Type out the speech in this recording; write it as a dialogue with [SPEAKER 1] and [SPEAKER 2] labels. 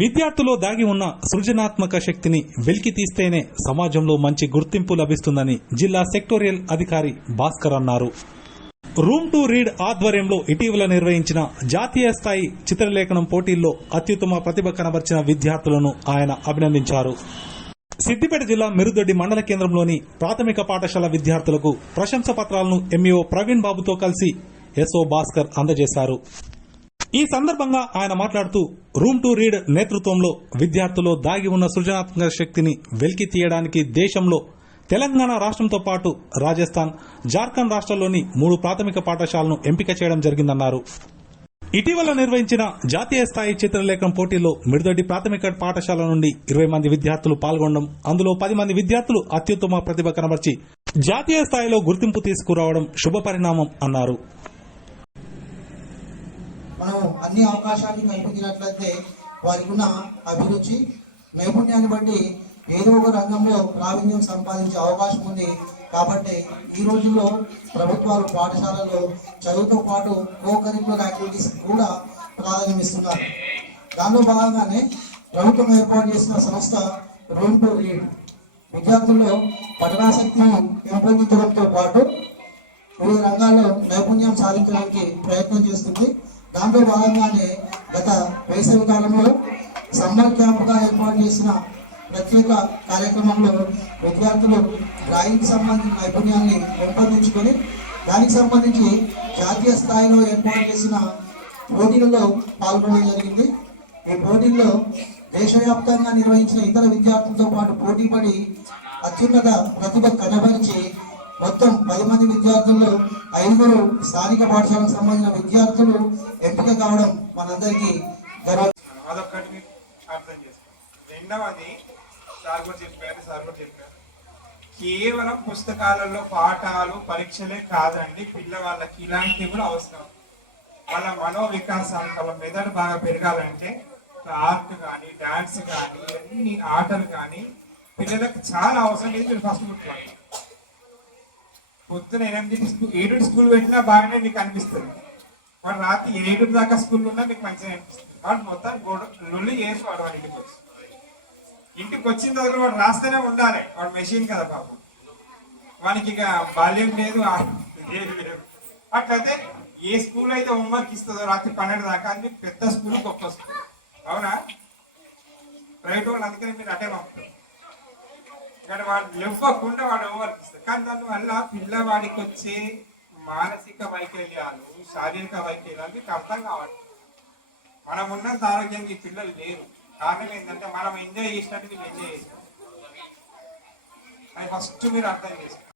[SPEAKER 1] విద్యార్థుల్లో దాగి ఉన్న సృజనాత్మక శక్తిని వెలికి తీస్తేనే సమాజంలో మంచి గుర్తింపు లభిస్తుందని జిల్లా సెక్టోరియల్ అధికారి భాస్కర్ అన్నారు. రూమ్ టు రీడ్ ఆధ్వర్యంలో ఇటీవల నిర్వహించిన జాతీయ స్థాయి చిత్రలేఖనం పోటీల్లో అత్యుత్తమ ప్రతిభ కనబర్చిన విద్యార్థులను ఆయన అభినందించారు. సిద్దిపేట జిల్లా మెరుదొడ్డి మండల కేంద్రంలోని ప్రాథమిక పాఠశాల విద్యార్థులకు ప్రశంస పత్రాలను ఎంఈఓ ప్రవీణ్ బాబుతో కలిసి ఎస్ఓ భాస్కర్ అందజేశారు. ఈ సందర్భంగా ఆయన మాట్లాడుతూ రూమ్ టు రీడ్ నేతృత్వంలో విద్యార్థుల్లో దాగి ఉన్న సృజనాత్మక శక్తిని వెలికి తీయడానికి దేశంలో తెలంగాణ రాష్ట్రంతో పాటు రాజస్థాన్ జార్ఖండ్ రాష్ట్రాల్లోని మూడు ప్రాథమిక పాఠశాలను ఎంపిక చేయడం జరిగిందన్నారు. ఇటీవల నిర్వహించిన జాతీయ స్థాయి చిత్రలేఖనం పోటీలో మిడిదొడ్డి ప్రాథమిక పాఠశాల నుండి ఇరవై మంది విద్యార్థులు పాల్గొనడం అందులో పది మంది విద్యార్థులు అత్యుత్తమ ప్రతిభ కనబర్చి జాతీయ స్థాయిలో గుర్తింపు తీసుకురావడం శుభ పరిణామం అన్నారు.
[SPEAKER 2] మనం అన్ని అవకాశాన్ని కల్పించినట్లయితే వారికి ఉన్న అభిరుచి నైపుణ్యాన్ని బట్టి ఏదో ఒక రంగంలో ప్రావీణ్యం సంపాదించే అవకాశం ఉంది. కాబట్టి ఈ రోజుల్లో ప్రభుత్వాలు పాఠశాలలో చదువుతో పాటు కో కరికులర్ యాక్టివిటీస్ కూడా ప్రాధాన్యం ఇస్తున్నారు దానిలో భాగంగానే ప్రభుత్వం ఏర్పాటు చేసిన సంస్థ రూమ్ టు రీడ్ విద్యార్థుల్లో పఠనాసక్తిని పెంపొందించడంతో పాటు వివిధ రంగాల్లో నైపుణ్యం సాధించడానికి ప్రయత్నం చేస్తుంది. దాంట్లో భాగంగానే గత వేసవి కాలంలో సమ్మర్ క్యాంపుగా ఏర్పాటు చేసిన ప్రత్యేక కార్యక్రమంలో విద్యార్థులు డ్రాయింగ్ సంబంధించిన నైపుణ్యాన్ని పెంపొందించుకొని దానికి సంబంధించి జాతీయ స్థాయిలో ఏర్పాటు చేసిన పోటీలలో పాల్గొనడం జరిగింది. ఈ పోటీల్లో దేశవ్యాప్తంగా నిర్వహించిన ఇతర విద్యార్థులతో పాటు పోటీపడి అత్యున్నత ప్రతిభ కనబరిచి మొత్తం పది మంది విద్యార్థుల్లో ఐదుగురు స్థానిక పాఠశాలకు సంబంధించిన విద్యార్థులు జ్ఞాపకం కావడం మనందరికీ
[SPEAKER 3] అదొక్కటి అర్థం చేసుకోండి రెండవది సార్ కూడా చెప్పారు సార్ కూడా చెప్పారు. కేవలం పుస్తకాలలో పాఠాలు పరీక్షలే కాదండి పిల్లవాళ్ళకి ఇలాంటివి కూడా అవసరం. వాళ్ళ మనో వికాసానికి వాళ్ళ మెదడు బాగా పెరగాలంటే ఆర్ట్ కానీ డాన్స్ కానీ అన్ని ఆటలు కానీ పిల్లలకు చాలా అవసరం. లేదు మీరు ఫస్ట్ గుర్తుపట్టాలి పొద్దున ఎనిమిది స్కూల్ ఏడు స్కూల్ పెట్టినా బాగానే మీకు అనిపిస్తుంది. వాడు రాత్రి ఏడు దాకా స్కూల్ ఉన్నా మీకు మంచిగా అనిపిస్తుంది. వాడు మొత్తం గొడవ లొల్లి చేసి వాడు వాడి ఇంటికి వచ్చి. ఇంటికి వచ్చిన తర్వాత వాడు రాస్తేనే ఉండాలి. వాడు మెషిన్ కదా పాపం. వానికి ఇక బాల్యం లేదు లేదు. అట్లయితే ఏ స్కూల్ అయితే హోంవర్క్ ఇస్తుందో రాత్రి పన్నెండు దాకా అది పెద్ద స్కూల్ గొప్ప స్కూల్. అవునా? ప్రైవేట్ వాళ్ళు అందుకని మీరు అటే పంపుతారు. ఇక్కడ వాడు ఇవ్వకుండా వాడు హోంవర్క్ ఇస్తారు కానీ దానివల్ల పిల్లవాడికి వచ్చే మానసిక వైకల్యాలు శారీరక వైకల్యాలు మీకు అర్థం కావాలి. మనం ఉన్నంత ఆరోగ్యంగా ఈ పిల్లలు లేరు. కారణం ఏంటంటే మనం ఎంజాయ్ చేసినట్టు వీళ్ళు ఎంజాయ్ చేస్తారు అది ఫస్ట్ మీరు అర్థం చేసుకోండి